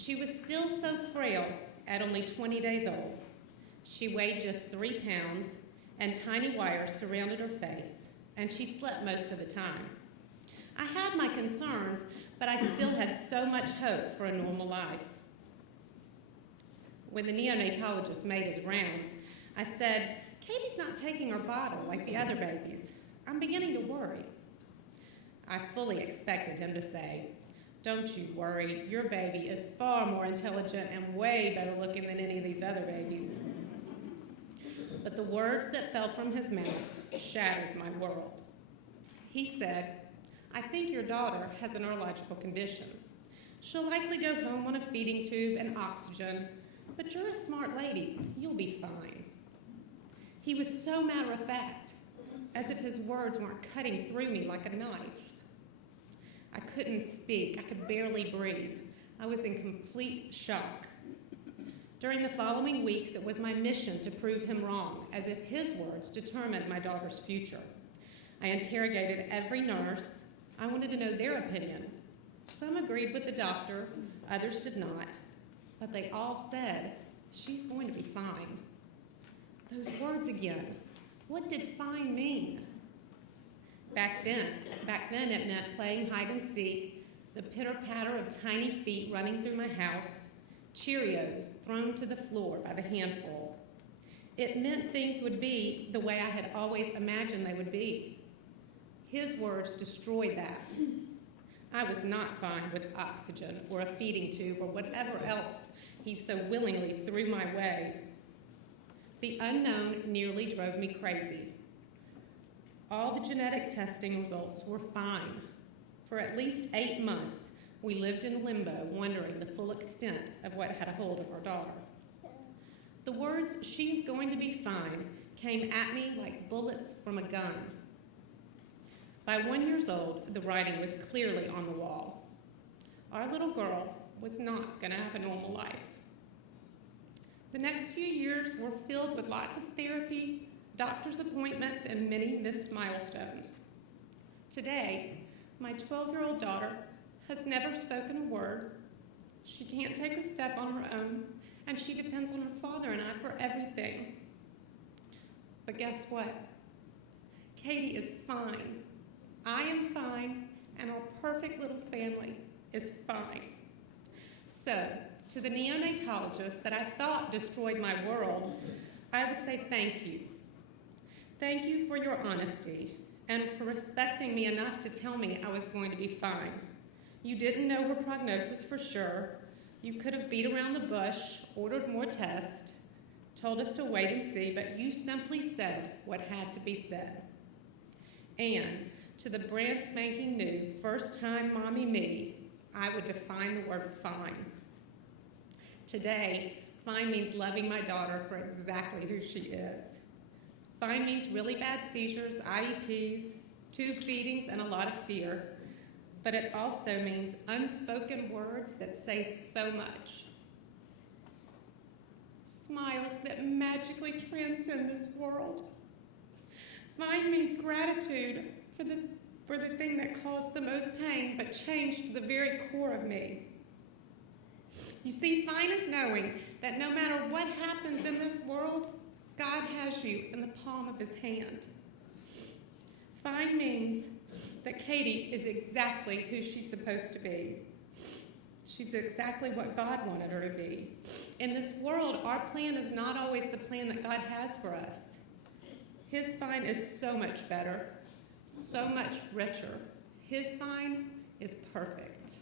She was still so frail at only 20 days old. She weighed just 3 pounds, and tiny wires surrounded her face, and she slept most of the time. I had my concerns, but I still had so much hope for a normal life. When the neonatologist made his rounds, I said, "Katie's not taking her bottle like the other babies. I'm beginning to worry." I fully expected him to say, "Don't you worry, your baby is far more intelligent and way better looking than any of these other babies." But the words that fell from his mouth shattered my world. He said, "I think your daughter has a neurological condition. She'll likely go home on a feeding tube and oxygen, but you're a smart lady. You'll be fine." He was so matter-of-fact, as if his words weren't cutting through me like a knife. I couldn't speak. I could barely breathe. I was in complete shock. During the following weeks, it was my mission to prove him wrong, as if his words determined my daughter's future. I interrogated every nurse. I wanted to know their opinion. Some agreed with the doctor, others did not, but they all said, "She's going to be fine." Those words again. What did fine mean? Back then it meant playing hide and seek, the pitter-patter of tiny feet running through my house, Cheerios thrown to the floor by the handful. It meant things would be the way I had always imagined they would be. His words destroyed that. I was not fine with oxygen or a feeding tube or whatever else he so willingly threw my way. The unknown nearly drove me crazy. All the genetic testing results were fine. For at least 8 months, we lived in limbo, wondering the full extent of what had a hold of our daughter. The words, "She's going to be fine," came at me like bullets from a gun. By 1 year old, the writing was clearly on the wall. Our little girl was not going to have a normal life. The next few years were filled with lots of therapy, doctor's appointments, and many missed milestones. Today, my 12-year-old daughter has never spoken a word. She can't take a step on her own, and she depends on her father and I for everything. But guess what? Katie is fine. I am fine, and our perfect little family is fine. So, to the neonatologist that I thought destroyed my world, I would say thank you. Thank you for your honesty and for respecting me enough to tell me I was going to be fine. You didn't know her prognosis for sure. You could have beat around the bush, ordered more tests, told us to wait and see, but you simply said what had to be said. And to the brand spanking new, first-time mommy me, I would define the word fine. Today, fine means loving my daughter for exactly who she is. Fine means really bad seizures, IEPs, tube feedings, and a lot of fear. But it also means unspoken words that say so much. Smiles that magically transcend this world. Fine means gratitude for the thing that caused the most pain but changed the very core of me. You see, fine is knowing that no matter what happens in this world, God has you in the palm of his hand. Fine means that Katie is exactly who she's supposed to be. She's exactly what God wanted her to be. In this world, our plan is not always the plan that God has for us. His fine is so much better, so much richer. His fine is perfect.